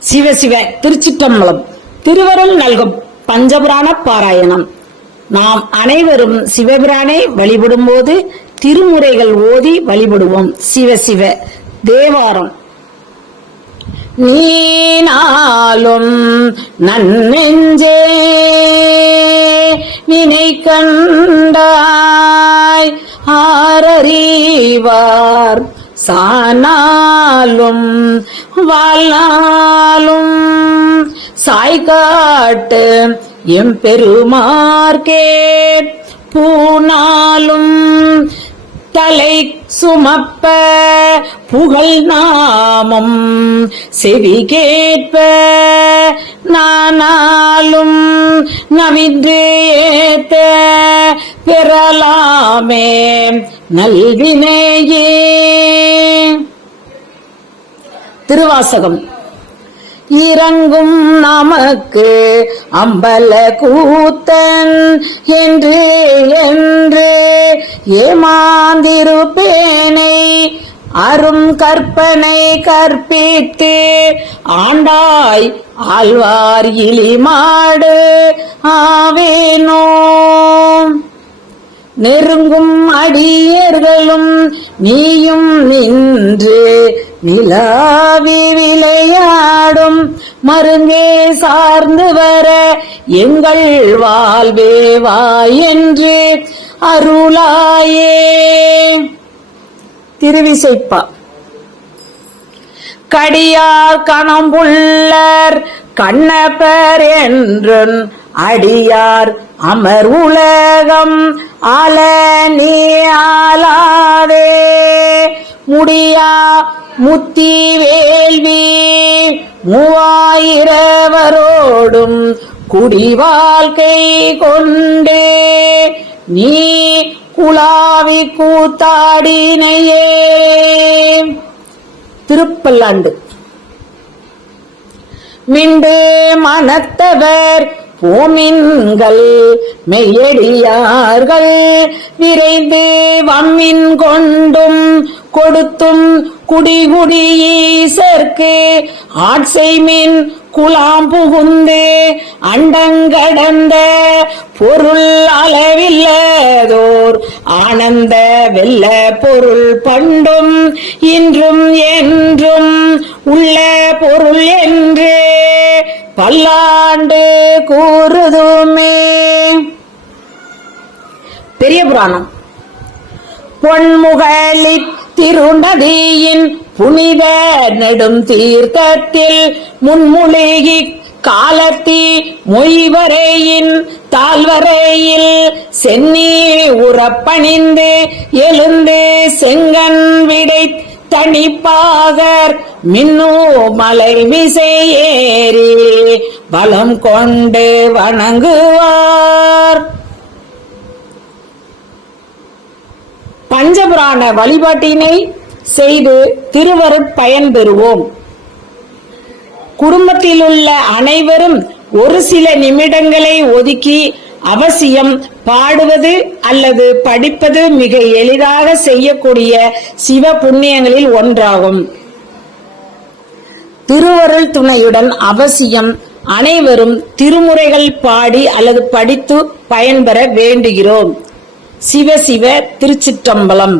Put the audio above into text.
சிவ சிவ திருச்சிற்றம்பலம். திருவருள் நல்கும் பஞ்சபுராண பாராயணம். நாம் அனைவரும் சிவபிரானை வழிபடும் போது திருமுறைகள் ஓதி வழிபடுவோம். சிவ சிவ தேவாரம். நீனாலும் நன்னெஞ்சே நினை கண்டாய் ஆரறிவார். சானாலும் வாழ்நாளும் சாய்காட்டு எம்பெருமார்க்கே பூனாலும் தலை சுமப்ப புகழ் நாமம் செவி கேட்ப நானாலும் நவின்று ஏத்த பெறலாமே. நல்வினையே. திருவாசகம். இறங்கும் நமக்கு அம்பல கூத்தன் என்று என்று ஏமாந்திருப்பேனை. அரும் கற்பனை கற்பித்து ஆண்டாய் ஆழ்வார் இலிமாடு ஆவேனோ. நெருங்கும் அடியர்களும் நீயும் நின்று நிலாவி விளையாடும். மருங்கே சார்ந்து வர எங்கள் வாழ்வே வா என்று அருளாயே. திருவிசைப்பா. கடியார் கணம்புள்ளர் கண்ணப்பர் என்றும் அடியார் அமர் உலகம் அல நீ ஆளாதே முடியா முத்தி வேள்வி மூவாயிரவரோடும் குடி வாழ்க்கை கொண்டு. நீ குலாவி கூத்தாடினையே. திருப்பல்லாண்டு. மிண்டு மனத்தவர் பூமின்கள் மெய்யடியார்கள் விரைந்து வம்மின் கொண்டும் கொடுத்தும் குடிகுடி ஆட்சைமின் குலாம் புகுந்து அண்டங்கடந்த பொருள் அளவில்லதோர் ஆனந்த வெல்ல பொருள் பண்டும் இன்றும் என்றும் உள்ள பொருள் கூறுதுமே. பெரிய புராணம். பொன்முகலி திருநதியின் புனித நெடும் தீர்த்தத்தில் முன்முழுகி காலத்தி மொய்வரையின் தாழ்வரையில் சென்னி உறப்பணிந்து எழுந்து செங்கன் விடை தனிப்பாகர் மின்னு மலை விசையேறி ஏறி பலம் கொண்டு வணங்குவார். பஞ்சபுராண வழிபாட்டினை செய்து திருவருட் பயன் பெறுவோம் குடும்பத்தில் உள்ள அனைவரும் ஒரு சில நிமிடங்களை ஒதுக்கி அவசியம் பாடுவது அல்லது படிப்பது மிக எளிதாக செய்யக்கூடிய சிவ புண்ணியங்களில் ஒன்றாகும். திருவருள் துணையுடன் அவசியம் அனைவரும் திருமுறைகள் பாடி அல்லது படித்து பயன்பெற வேண்டுகிறோம். சிவ சிவ திருச்சிற்றம்பலம்.